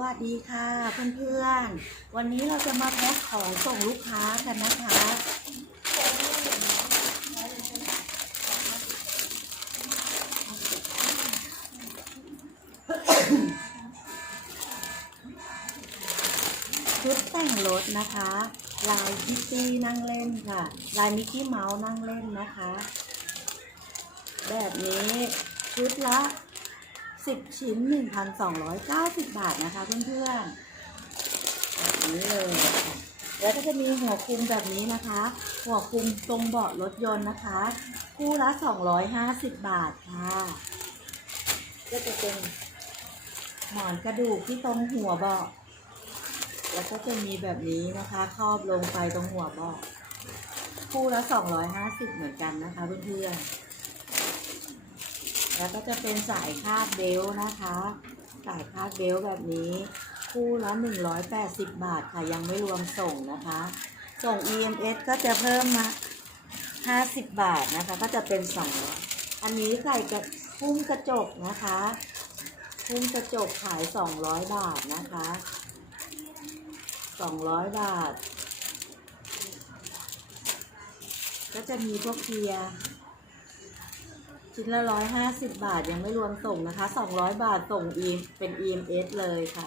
วัสดีค่ะเพื่อนๆ วันนี้เราจะมาแพ็คของส่งลูกค้ากันนะคะ ชุดแต่งรถนะคะ ลายคิตตี้นั่งเล่นค่ะ ลายมิกกี้เมาส์นั่งเล่นนะคะ แบบนี้ชุดละ 10 ชิ้น 1,290 บาทนะคะเพื่อนๆแบบนี้เลยแล้วก็จะมีหัวคุมแบบนี้นะคะ หัวคุมตรงเบาะรถยนต์นะคะ คู่ละ 250 บาทค่ะ ก็จะเป็นหมอนกระดูกที่ตรงหัวเบาะแล้วก็จะมีแบบนี้นะคะครอบลงไปตรงหัวเบาะคู่ละ 250 เหมือนกันนะคะเพื่อนๆ แล้วก็จะเป็นสายคาดเบลนะคะ สายคาดเบลแบบนี้ คู่ละ 180 บาทค่ะยังไม่รวมส่งนะคะ ส่ง EMS ก็จะเพิ่มมา 50 บาทนะคะ ก็จะเป็น2อันนี้ใส่กระพุ่มกระจกนะคะพุ่มกระจกขาย 200 บาทนะคะ 200 บาท ก็จะมีพวกเกียร์ ชิ้นละร้อยห้าสิบบาทยังไม่รวมส่งนะคะสองร้อยบาทส่ง e เป็น EMS เลยค่ะ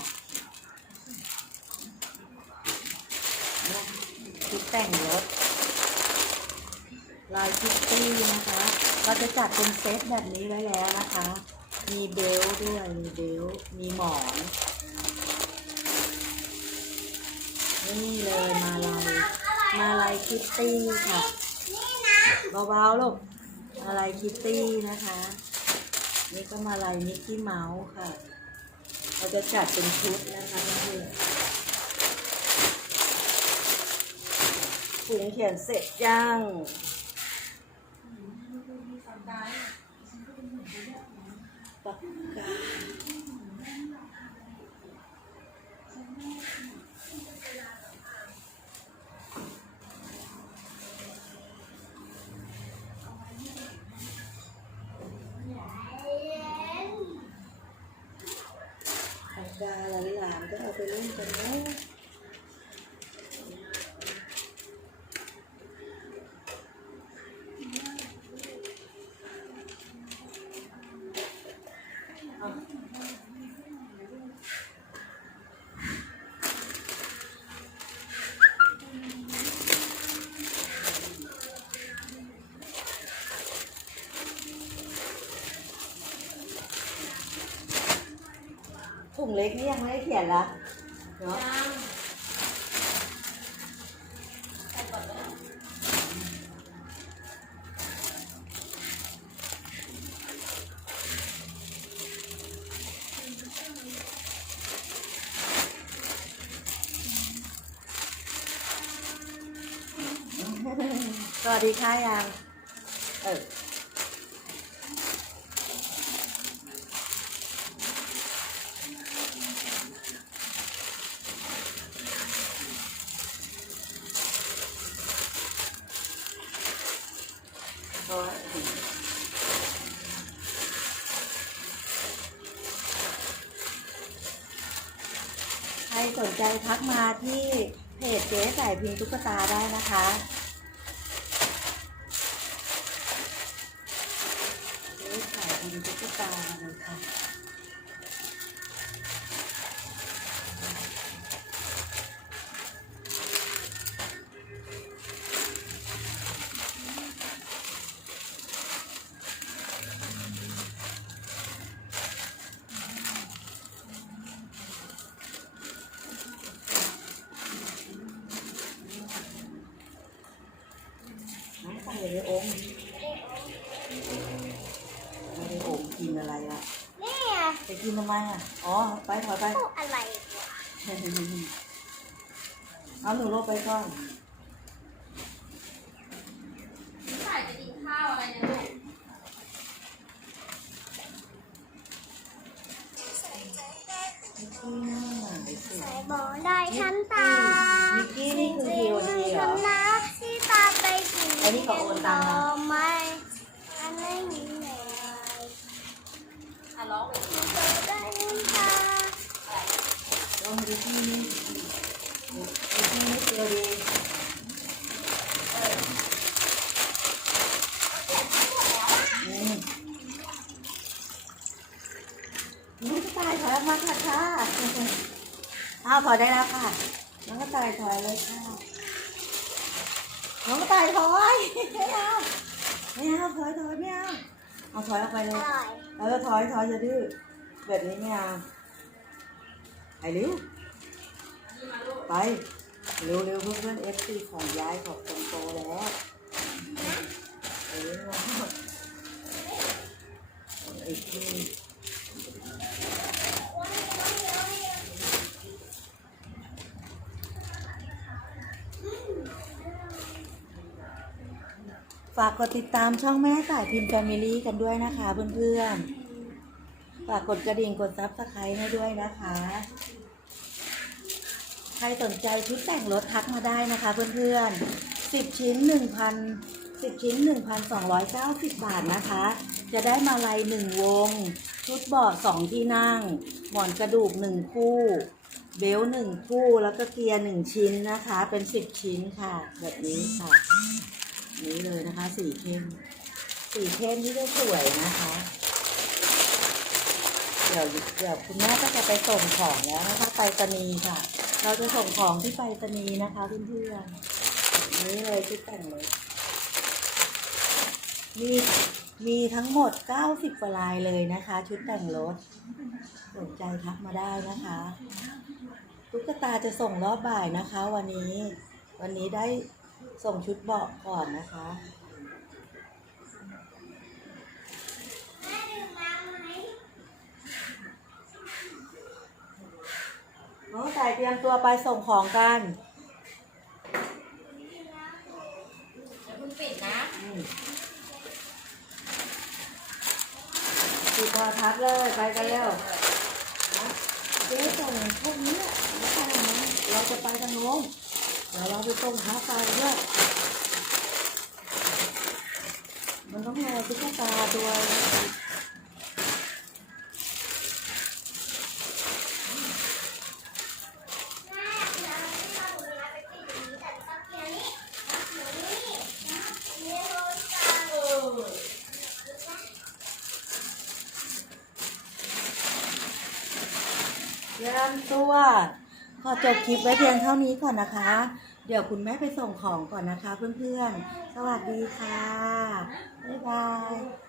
ชุดแต่งรถ ลายคิตตี้นะคะ เราจะจัดเป็นเซตแบบนี้ไว้แล้วนะคะ มีเบลต์ด้วย มีเบลต์มีหมอน นี่เลยมาลายมาลายคิตตี้ค่ะเบาๆลูก มาลายคิตตี้นะคะ นี่ก็มาลายมิกกี้เมาส์ค่ะ เราจะจัดเป็นชุดนะคะเพื่อนถุงเขียนเสร็จยังปากกา ปากกาห ลานๆก็เอาไปเล่นกันเนาะเอา ถุงเล็กนี่ยังไม่ได้เขียนละเนาะสวัสดีค่ะยังเออ เพราะว่าใคร สนใจทักมาที่เพจเจ๊สายพิงตุ๊กตาได้นะคะ กินอะไรอะแม่จะกินทำไมอะ อ๋อ ไปถอยไปพูดอะไรวะเอาหนูลบไปก่อน ใส่จะกินข้าวอะไรเนี่ยลูกมิกกี้หน้าหมาสิใส่บอกได้ฉันตามิกกี้นี่คือ POD เหรอ ฉันนะที่ตาไปกินไอ้นี่เขาโอนตังค์นะ ร้องไปมันเจอได้น้ำตาองดูที่นี่ดูที่นี่เดีอืมน้องกระต่ายถอยออกมาค่ะค่ะอ้าวถอยได้แล้วค่ะ น้องกระต่ายถอยเลยค่ะ น้องกระต่ายถอย ไม่เอา ไม่เอาถอยถอยไม่เอา เอาถอยออกไปอเลยร่อยเออถอยถอยจะดื้อแบบนี้ไม่เอาไปเร็วไปเร็วเร็วเพื่อนเพื่อนเอฟซีของย้ายของคนโตแล้วเอออีกที ฝากกดติดตามช่องแม่สายพิมพ์แฟมิลี่กันด้วยนะคะเพื่อนๆ ฝากกดกระดิ่งกดซับสไครต์ให้ด้วยนะคะ ใครสนใจชุดแต่งรถทักมาได้นะคะเพื่อนๆสิบชิ้นหนึ่งพันสิบชิ้นหนึ่งพันสองร้อยเก้าสิบบาทนะคะ จะได้มาลัยหนึ่งวง ชุดเบาะสองที่นั่ง หมอนกระดูกหนึ่งคู่ เบลต์หนึ่งคู่ แล้วก็เกียร์หนึ่งชิ้นนะคะ เป็นสิบชิ้นค่ะ แบบนี้ค่ะ นี้เลยนะคะ สีเข้ม สีเข้มที่จะสวยนะคะ เดี๋ยวเดี๋ยวคุณแม่ก็จะไปส่งของแล้วนะคะไปรษณีค่ะ เราจะส่งของที่ไปรษณีนะคะเพื่อนๆนี่เลยชุดแต่งรถมีมีทั้งหมด 90กว่าลายเลยนะคะ ชุดแต่งรถสนใจทักมาได้นะคะตุ๊กตาจะส่งรอบบ่ายนะคะ วันนี้ วันนี้ได้ ส่งชุดเบาะก่อนนะคะแม่ดื่มน้ำไหมน้องสายเตรียมตัวไปส่งของกันเดี๋ยวคุณปิดนะอืมติดโทรทัศน์เลย ไปกันเร็วนะเจ๊ส่งพวกนี้แล้วกันนะเราจะไปทางโน้นเดี๋ยวเราไปส่งท้าไฟด้วยมันต้องรอตุ๊กตาด้วยแม่น้ำที่เราหนูน้ำไปปิดอย่างนี้แต่ตะยงนี้หนูนี่นี่โรสตาเออเตรียมตัว ขอจบคลิปไว้เพียงเท่านี้ก่อนนะคะ เดี๋ยวคุณแม่ไปส่งของก่อนนะคะเพื่อนๆ สวัสดีค่ะ บ๊ายบาย